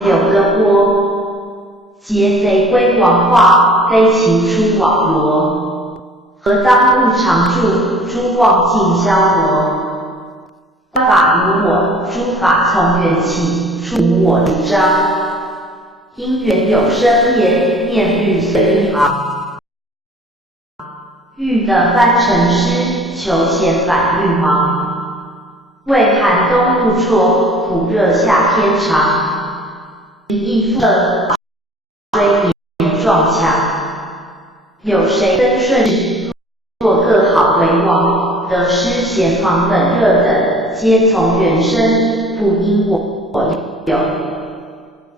有个窝，劫贼归王化，飞禽出网罗。何当物常住，诸妄尽消磨。法如我，诸法从缘起，处无我主张。因缘有生灭，念律随意而。欲的翻成诗，求显反欲盲。为寒冬不辍，苦热夏天长。亦复追年壮强。有谁登顺时，若各好为王，得失贤忙冷热等，皆从缘生，不因我有。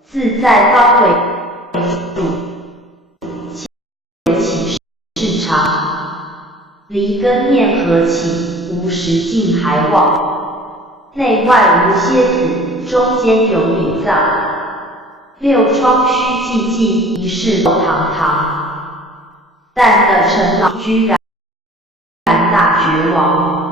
自在方为主，起事常。离根念何起，无时尽还忘。内外无歇子，中间有礼藏。六窗虚寂寂，一室楼堂堂。但得陈老居然大觉王。